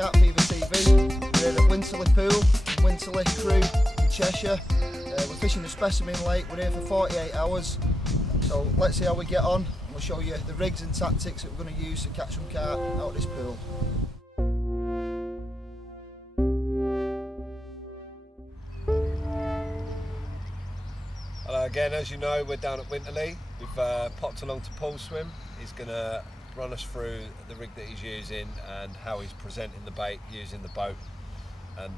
Carp TV. We're at Winterley Pool, Winterley Crew, Cheshire. We're fishing the Specimen Lake. We're here for 48 hours. So let's see how we get on. We'll show you the rigs and tactics that we're going to use to catch some carp out of this pool. Hello again, as you know, we're down at Winterley. We've popped along to Paul's swim. He's going to run us through the rig that he's using and how he's presenting the bait using the boat, and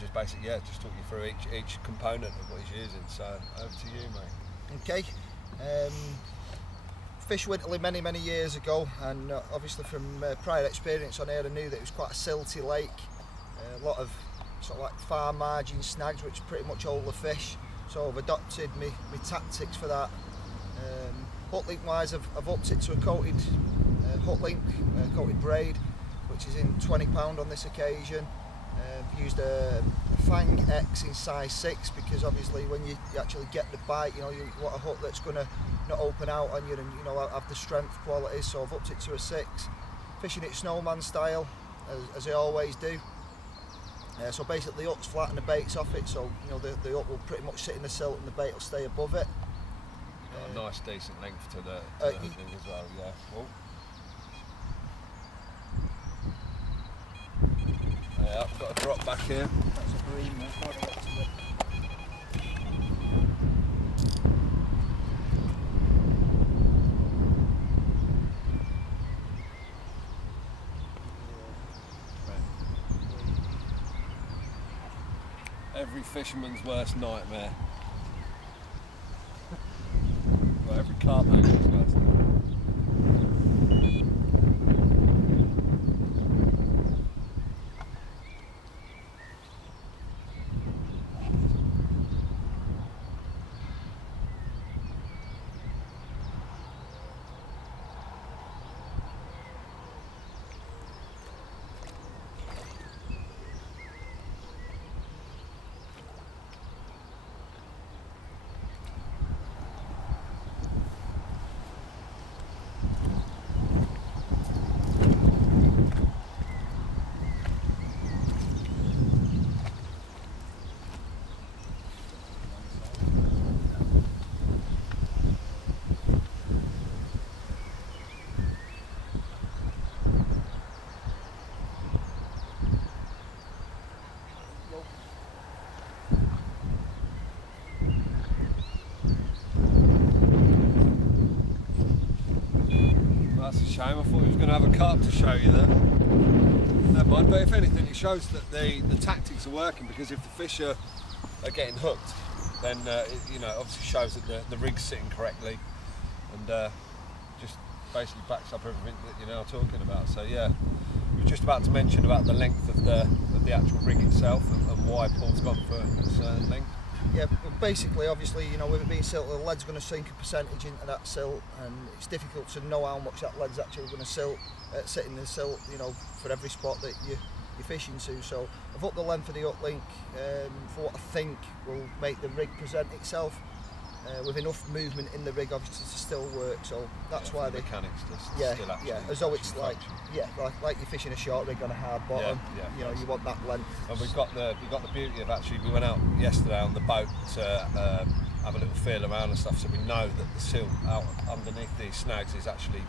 just basically, yeah, just talk you through each component of what he's using. So over to you, mate. Okay. Fished Winterley many years ago, and obviously from prior experience on here, I knew that it was quite a silty lake. A lot of sort of like far margin snags, which pretty much hold the fish. So I've adopted my tactics for that. Hook link wise, I've upped it to a coated hook link, coated braid, which is in £20 on this occasion. I've used a Fang X in size 6 because obviously when you actually get the bite, you know, you want a hook that's going to not open out on you and, you know, have the strength qualities. So I've upped it to a 6. Fishing it snowman style, as I always do. So basically the hook's flat and the bait's off it, so you know the hook will pretty much sit in the silt and the bait will stay above it. Got a nice decent length to the hooking as well, yeah. Cool. Yeah, I've got a drop back here. That's a bream, Every fisherman's worst nightmare. Well, every carp angler's worst nightmare. That's a shame. I thought he was going to have a carp to show you there. Never mind, but if anything, it shows that the tactics are working, because if the fish are getting hooked, then it, you know, obviously shows that the rig's sitting correctly, and just basically backs up everything that you're now talking about. So yeah, we were just about to mention about the length of the actual rig itself and why Paul's gone for a certain length. Yeah, well basically, obviously, you know, with it being silt, the lead's going to sink a percentage into that silt, and it's difficult to know how much that lead's actually going to sit in the silt, you know, for every spot that you're fishing to. So I've upped the length of the hook link for what I think will make the rig present itself with enough movement in the rig, obviously, to still work. So that's why the mechanics still actually, as though it's like like you're fishing a short rig on a hard bottom. You know, you want that length. And we've got the beauty of, actually, we went out yesterday on the boat to have a little feel around and stuff, so we know that the silt out underneath these snags is actually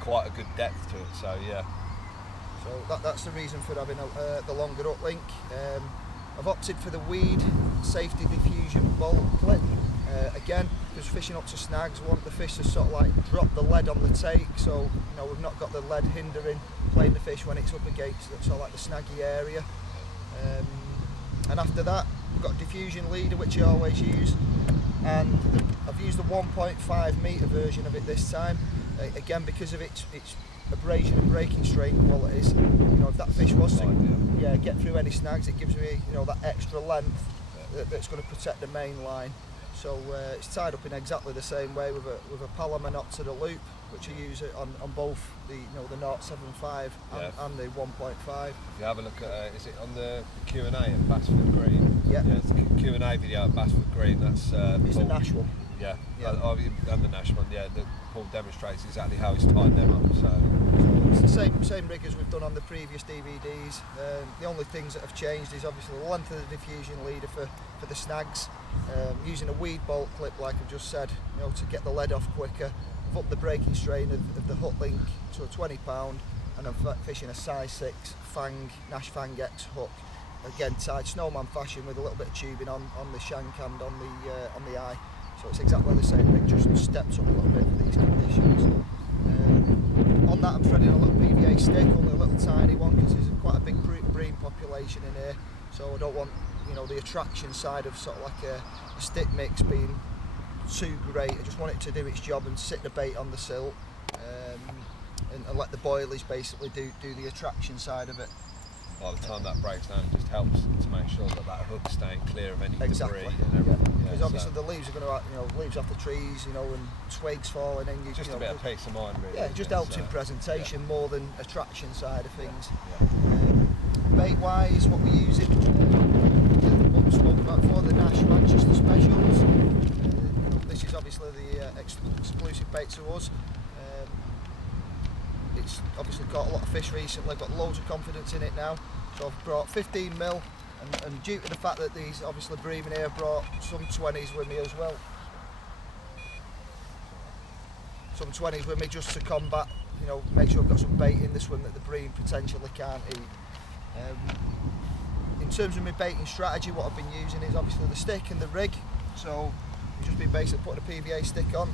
quite a good depth to it. So yeah. So that's the reason for having the longer hook link. I've opted for the weed safety diffusion bolt clip. Again, because fishing up to snags, we want the fish to sort of like drop the lead on the take, so you know we've not got the lead hindering playing the fish when it's up against sort of like the snaggy area. And after that, we've got a diffusion leader, which I always use, and I've used the 1.5 metre version of it this time. Again, because of its abrasion and breaking strain qualities. If that fish was to get through any snags, it gives me that extra length that's going to protect the main line. So it's tied up in exactly the same way with a Palomar knot to the loop, which I use it on both the 0.75 and the 1.5. If you have a look at, is it on the Q&A at Bassford Green? Yeah. It's the Q&A video at Bassford Green. That's it's the Nash one. Yeah. And the Nash one. Yeah. Paul demonstrates exactly how he's tied them up. So it's the same rig as we've done on the previous DVDs. The only things that have changed is obviously the length of the diffusion leader for the snags. Using a weed bolt clip, like I've just said, to get the lead off quicker. I've upped the breaking strain of the hook link to a 20 pound, and I'm fishing a size 6 Nash Fang X hook. Again, tied snowman fashion with a little bit of tubing on the shank and on the eye. So it's exactly the same rig, just steps up a little bit for these conditions. On that I'm threading a little PVA stick, only a little tiny one, because there's quite a big bream population in here, so I don't want the attraction side of sort of like a stick mix being too great. I just want it to do its job and sit the bait on the sill, and let the boilies basically do the attraction side of it. By the time that breaks down, it just helps to make sure that hook's staying clear of any debris and everything. Because obviously the leaves are going to, leaves off the trees, and twigs falling in. Just a bit of peace of mind, really. Yeah, it just helps in presentation more than attraction side of things. Bait-wise, what we're using, what we spoke about before, the Nash Manchester Specials. This is obviously the exclusive bait to us. It's obviously got a lot of fish recently, got loads of confidence in it now. So I've brought 15mm, and due to the fact that these obviously breaming here, I've brought some 20s with me as well. Some 20s with me just to combat, make sure I've got some bait in the swim that the bream potentially can't eat. In terms of my baiting strategy, what I've been using is obviously the stick and the rig. So I've just been basically putting a PVA stick on,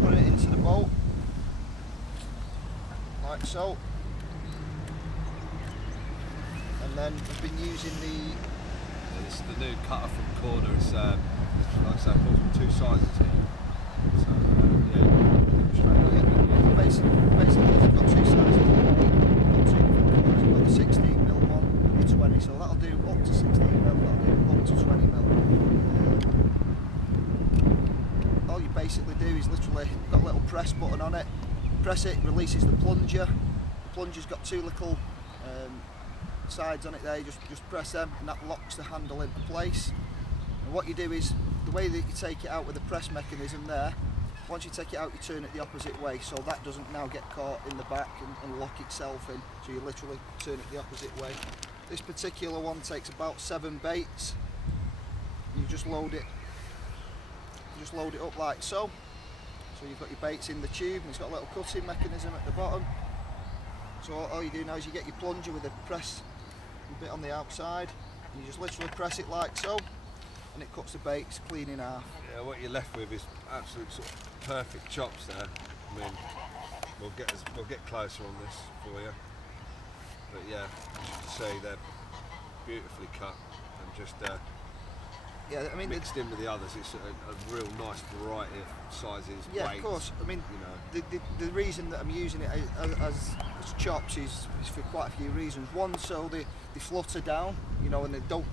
put it into the boat, like so, and then I've been using this is the new cutter from corner. It's like I said, Paul's got two sizes here. So basically I've got two sizes here. I've got the 16mm one and the 20, so that'll do up to 16mm, that'll do up to 20mm. All you basically do is literally got a little press button on it, press it, releases the plunger. The plunger's got two little sides on it there, you just press them and that locks the handle into place. And what you do is, the way that you take it out with the press mechanism there, once you take it out you turn it the opposite way, so that doesn't now get caught in the back and lock itself in, so you literally turn it the opposite way. This particular one takes about 7 baits. You just load it up like so. So you've got your baits in the tube and it's got a little cutting mechanism at the bottom. So all you do now is you get your plunger with a press bit on the outside, and you just literally press it like so, and it cuts the baits clean in half. Yeah, what you're left with is absolute sort of perfect chops there. I mean, we'll get closer on this for you. But yeah, as you can see, they're beautifully cut and just yeah, I mean, mixed in with the others. It's a real nice variety of sizes, yeah, weights. of course. I mean, the reason that I'm using it as chops is for quite a few reasons. One, so they flutter down, and they don't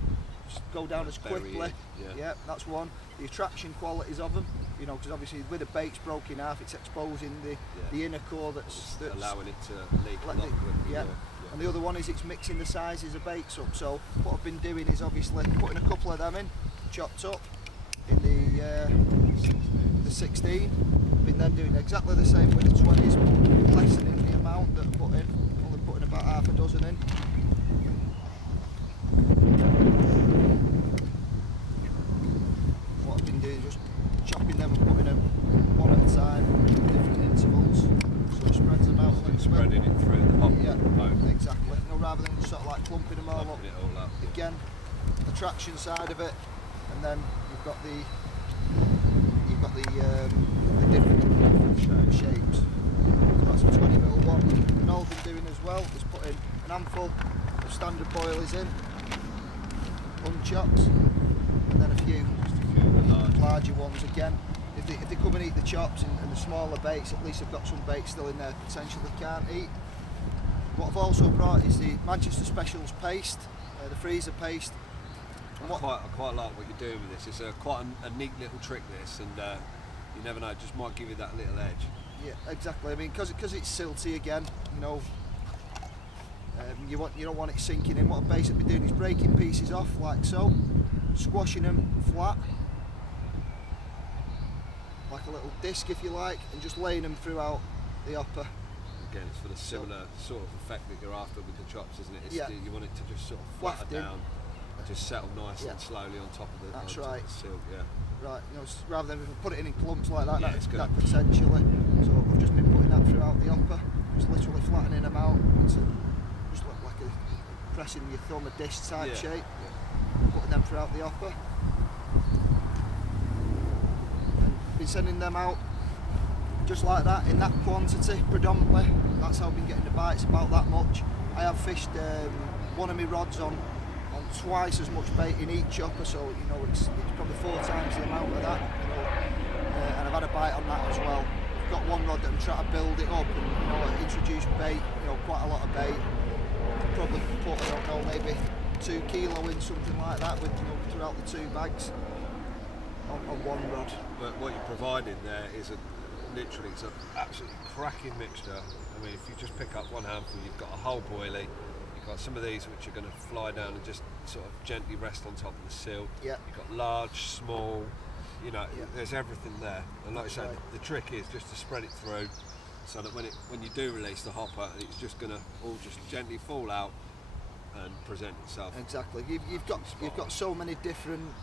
go down as quickly. Yeah, that's one. The attraction qualities of them, because obviously with the baits broken in half, it's exposing the inner core that's allowing it to leak a lot. And the other one is it's mixing the sizes of baits up. So what I've been doing is obviously putting a couple of them in, chopped up, in the 16. Been then doing exactly the same with the 20s, but lessening the amount that I put in. Only putting about half a dozen in. What I've been doing is just chopping them and putting them one at a time, different intervals, so it spreads them out. Spreading it through the hop. Yeah, exactly. Rather than just sort of like clumping them all up. It all up. Again, the traction side of it, and then you've got the different shapes. So that's a 20mm one. And all I've been doing as well is putting an handful of standard boilies in, unchopped, and then a few larger ones again. if they come and eat the chops and the smaller baits, at least they've got some bait still in there potential they can't eat. What I've also brought is the Manchester Specials paste, the freezer paste. I quite like what you're doing with this. It's quite a neat little trick, this, and you never know, it just might give you that little edge. Yeah, exactly. I mean, because it's silty again, you know, you don't want it sinking in. What I'm basically doing is breaking pieces off like so, squashing them flat, like a little disc if you like, and just laying them throughout the hopper. Again, it's for the similar sort of effect that you're after with the chops, isn't it? Yeah. You want it to just sort of flatten down, just settle nice and slowly on top of the, That's top right. of the silk. Yeah. Right, you know, rather than put it in clumps like that, It's good. that potentially. So I've just been putting that throughout the hopper, just literally flattening them out into just look like a pressing your thumb a disc type shape. Yeah. Putting them throughout the hopper. And been sending them out just like that, in that quantity predominantly. That's how I've been getting the bites, about that much. I have fished one of my rods on twice as much bait in each hopper, so you know it's probably 4 times the amount of that, you know, and I've had a bite on that as well. I've got one rod that I'm trying to build it up and, you know, introduce bait, you know, quite a lot of bait. Probably put, I don't know, maybe 2 kilo in, something like that, with, you know, throughout the 2 bags on one rod. But what you provided there is literally it's an absolutely cracking mixture. I mean, if you just pick up one handful, you've got a whole boilie. You've got some of these which are going to fly down and just sort of gently rest on top of the silk. Yeah. You've got large, small, you know, there's everything there. And like I said, right. the trick is just to spread it through, so that when you do release the hopper, it's just going to all just gently fall out and present itself. Exactly. You've got so many different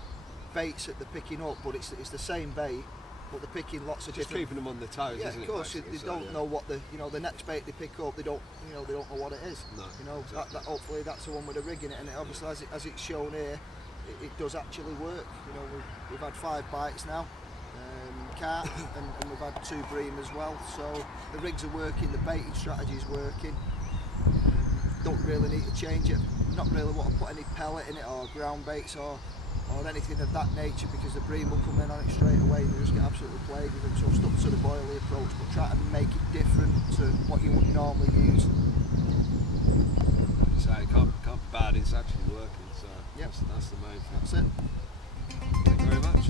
baits that they're picking up, but it's the same bait, but they're picking lots of just different. keeping them on the toes, Yeah, isn't it? of course. They don't know what the next bait they pick up. They don't know what it is. No, you know, exactly. that hopefully that's the one with the rig in it, and it obviously as it's shown here, it does actually work. You know, we've had 5 bites now, carp, and we've had 2 bream as well. So the rigs are working, the baiting strategy is working. Don't really need to change it. Not really want to put any pellet in it or ground baits or anything of that nature, because the bream will come in on it straight away and you just get absolutely plagued with them. So I've stuck to the boilie approach, but try to make it different to what you would normally use. So it can't be bad, it's actually working, so yep. that's the main thing. That's it. Thank you very much.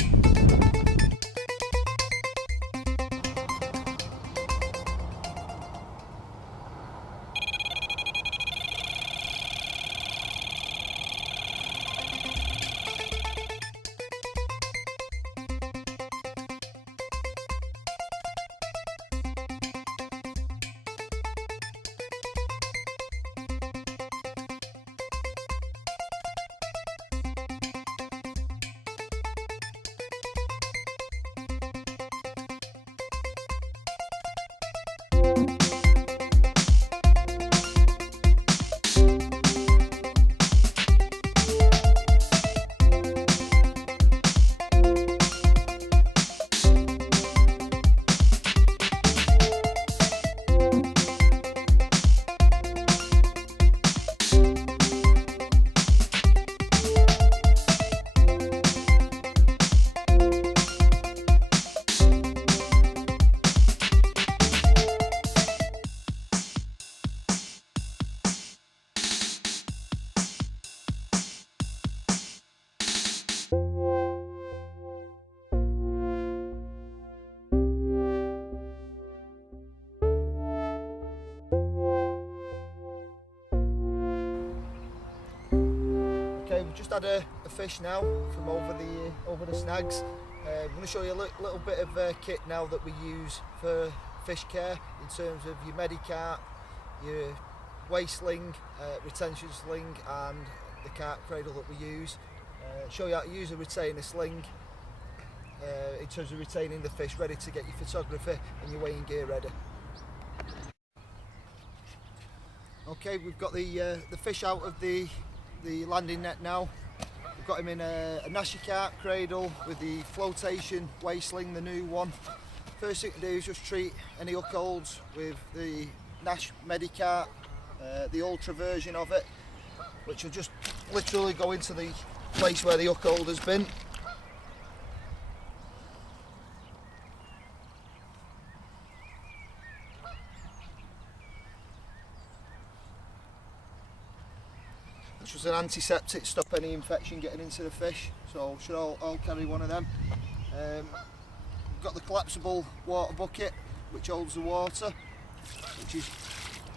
Okay, we've just had a fish now from over the snags. I'm going to show you a little bit of kit now that we use for fish care, in terms of your Medicarp, your waist sling, retention sling, and the carp cradle that we use. Show you how to use a retainer sling in terms of retaining the fish, ready to get your photography and your weighing gear ready. Okay, we've got the fish out of the landing net now. We've got him in a Nashi carp cradle with the flotation waist sling, the new one. First thing to do is just treat any hook holds with the Nash Medicarp, the ultra version of it, which will just literally go into the place where the hook hold has been. which was an antiseptic, stop any infection getting into the fish, so should all carry one of them. We've got the collapsible water bucket which holds the water, which is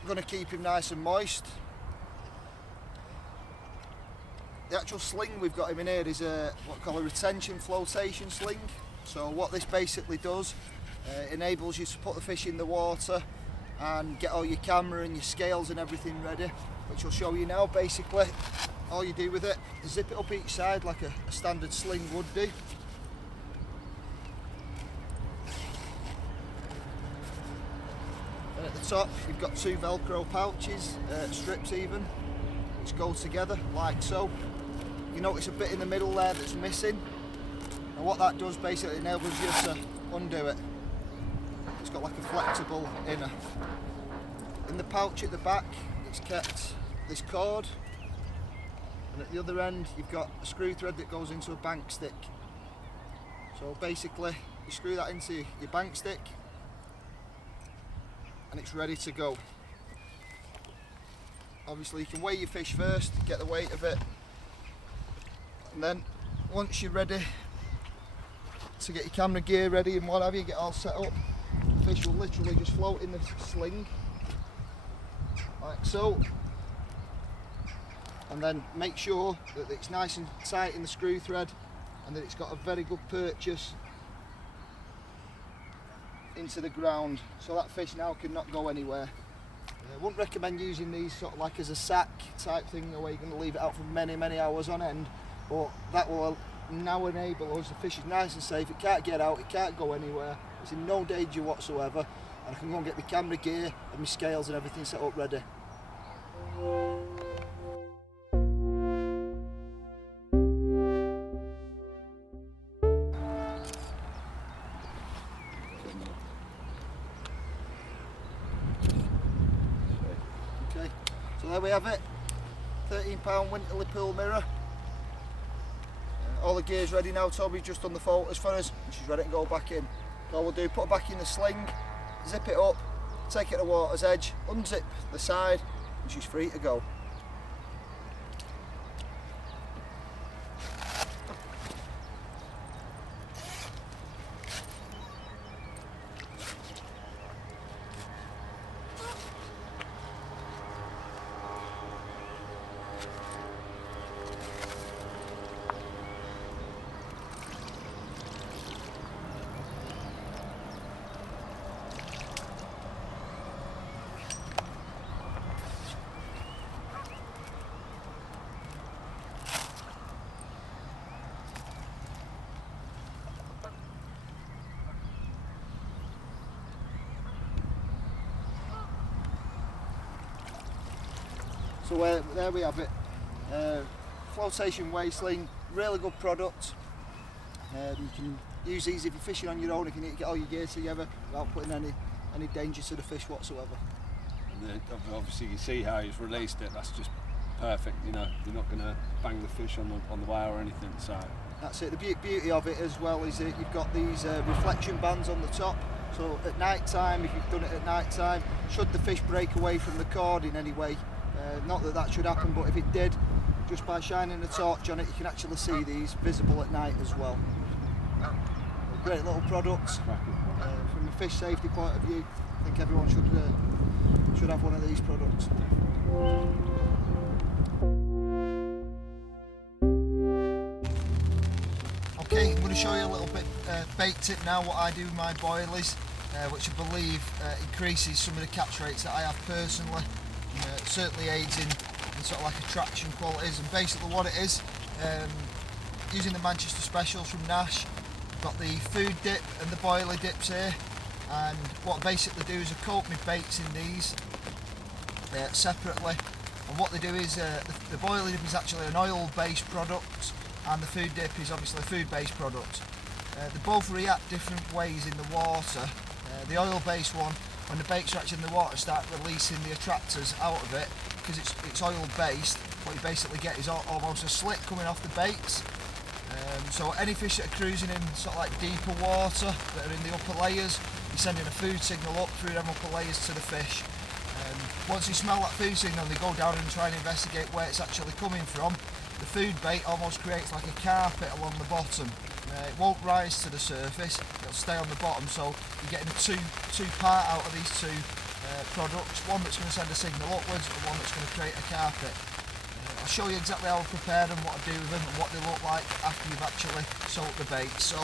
going to keep him nice and moist. The actual sling we've got him in here is what we call a retention flotation sling. So what this basically does, enables you to put the fish in the water and get all your camera and your scales and everything ready, which I'll show you now. Basically, all you do with it is zip it up each side like a standard sling would do. And at the top you've got two Velcro pouches, strips even, which go together like so. You notice a bit in the middle there that's missing, and what that does basically enables you to undo it. It's got like a flexible inner. In the pouch at the back it's kept this cord, and at the other end you've got a screw thread that goes into a bank stick. So basically you screw that into your bank stick and it's ready to go. Obviously you can weigh your fish first, get the weight of it, and then once you're ready to get your camera gear ready and what have you, get all set up, the fish will literally just float in the sling like so, and then make sure that it's nice and tight in the screw thread and that it's got a very good purchase into the ground, so that fish now cannot go anywhere. I wouldn't recommend using these sort of like as a sack type thing where you're going to leave it out for many hours on end, but that will now enable us, the fish is nice and safe, it can't get out, it can't go anywhere, it's in no danger whatsoever, and I can go and get my camera gear and my scales and everything set up ready. Okay, so there we have it, £13 Winterley pool mirror. All the gear's ready now. Toby's just done the photos for us and she's ready to go back in. All we'll do, put her back in the sling, zip it up, take it to the water's edge, unzip the side and she's free to go. So there we have it, flotation weigh sling, really good product. You can use these if you're fishing on your own, if you need to get all your gear together without putting any danger to the fish whatsoever. And obviously you see how he's released it, that's just perfect, you know, you're not going to bang the fish on the wire or anything. So that's it. The beauty of it as well is that you've got these reflection bands on the top, so at night time, if you've done it at night time, should the fish break away from the cord in any way, not that that should happen, but if it did, just by shining a torch on it you can actually see these visible at night as well. A great little product. From a fish safety point of view, I think everyone should have one of these products. Okay, I'm going to show you a little bit bait tip now, what I do with my boilies, which I believe increases some of the catch rates that I have personally. It certainly aids in sort of like attraction qualities, and basically what it is, using the Manchester Specials from Nash, got the food dip and the boilie dips here, and what I basically do is I coat my baits in these separately, and what they do is the boilie dip is actually an oil based product and the food dip is obviously a food based product. They both react different ways in the water. The oil based one, when the baits are actually in the water, start releasing the attractors out of it, because it's oil based. What you basically get is almost a slick coming off the baits. So any fish that are cruising in sort of like deeper water that are in the upper layers, you're sending a food signal up through them upper layers to the fish. Once they smell that food signal, they go down and try and investigate where it's actually coming from. The food bait almost creates like a carpet along the bottom. It won't rise to the surface, it'll stay on the bottom, so you're getting a two-part out of these two products, one that's going to send a signal upwards and one that's going to create a carpet. I'll show you exactly how I prepare them, what I do with them and what they look like after you've actually soaked the bait. So,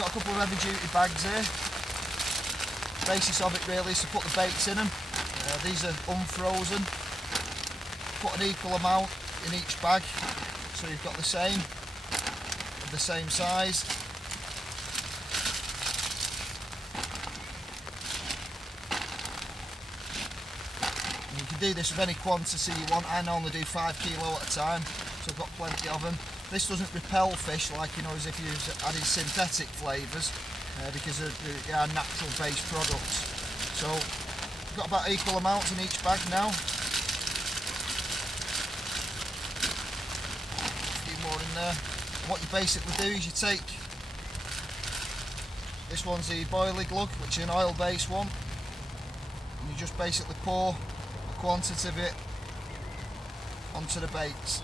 got a couple of heavy duty bags here. The basis of it really is to put the baits in them. These are unfrozen. Put an equal amount in each bag, so you've got the same size. And you can do this with any quantity you want. I normally do 5 kilo at a time, so I've got plenty of them. This doesn't repel fish like, you know, as if you added synthetic flavours, because they are natural based products. So I've got about equal amounts in each bag now. In there. What you basically do is you take, this one's the boilie glug, which is an oil based one, and you just basically pour a quantity of it onto the baits.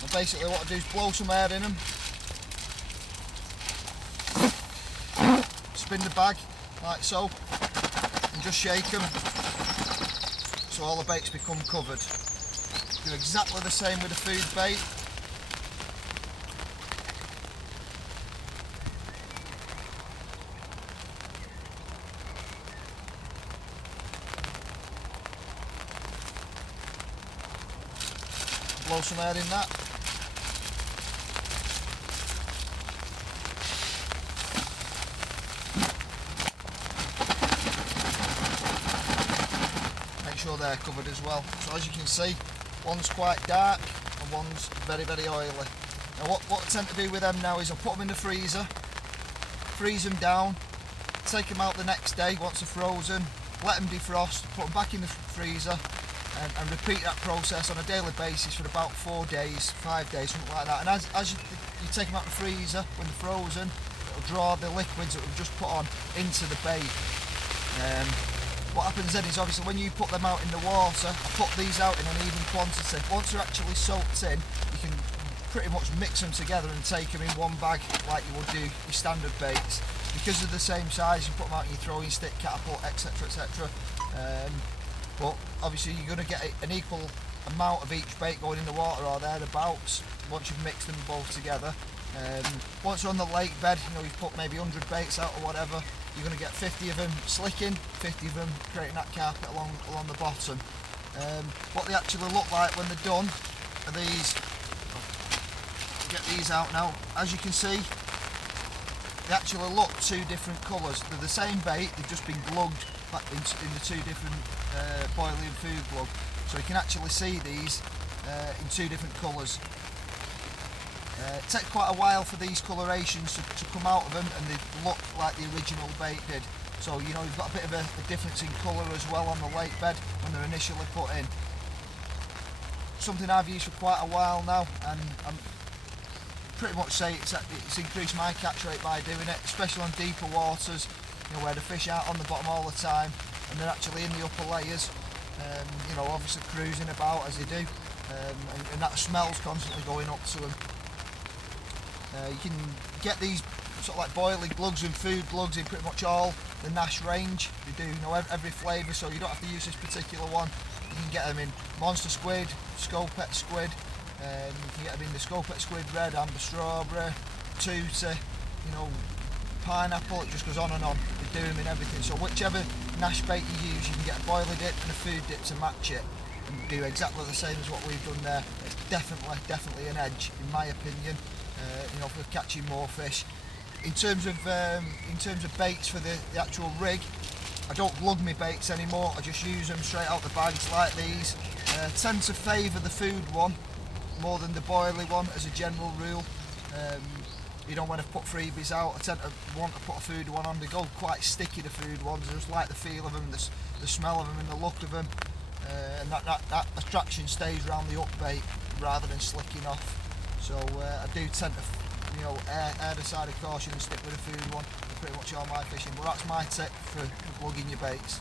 And basically what I do is blow some air in them, spin the bag like so, and just shake them so all the baits become covered. Do exactly the same with the food bait. Blow some air in that. Sure they're covered as well. So as you can see, one's quite dark and one's very, very oily. Now what I tend to do with them now is I'll put them in the freezer, freeze them down, take them out the next day once they're frozen, let them defrost, put them back in the freezer, and repeat that process on a daily basis for about 4 days, 5 days, something like that. And as you take them out the freezer when they're frozen, it'll draw the liquids that we've just put on into the bait. What happens then is, obviously, when you put them out in the water, I put these out in an even quantity. Once they're actually soaked in, you can pretty much mix them together and take them in one bag like you would do your standard baits. Because they're the same size, you put them out in your throwing stick, catapult, etc, etc. But obviously you're going to get an equal amount of each bait going in the water or thereabouts once you've mixed them both together. Once you're on the lake bed, you know, you've put maybe 100 baits out or whatever, you're going to get 50 of them slicking, 50 of them creating that carpet along the bottom. What they actually look like when they're done are these. Get these out now. As you can see, they actually look two different colours. They're the same bait, they've just been glugged in the two different boilie and food glug. So you can actually see these in two different colours. It takes quite a while for these colorations to come out of them, and they look like the original bait did. So, you know, you've got a bit of a difference in colour as well on the lake bed when they're initially put in. Something I've used for quite a while now, and I'm pretty much say it's increased my catch rate by doing it, especially on deeper waters, you know, where the fish aren't on the bottom all the time and they're actually in the upper layers, you know, obviously cruising about as they do, and that smell's constantly going up to them. You can get these sort of like boilie glugs and food glugs in pretty much all the Nash range. They do, you know, every flavour, so you don't have to use this particular one. You can get them in monster squid, scopet squid, you can get them in the scopet squid red, amber strawberry, tutti, you know, pineapple. It just goes on and on. They do them in everything. So whichever Nash bait you use, you can get a boilie dip and a food dip to match it, and do exactly the same as what we've done there. It's definitely an edge, in my opinion. You know, for catching more fish. In terms of baits for the actual rig, I don't glug my baits anymore. I just use them straight out the bags like these. Tend to favour the food one more than the boilie one as a general rule. You know, when I've put freebies out, I tend to want to put a food one on. They go quite sticky, the food ones. I just like the feel of them, the smell of them and the look of them, and that attraction stays around the up bait rather than slicking off. So I do tend to you know, err the side of caution and stick with a food one for pretty much all my fishing. But that's my tip for glugging your baits.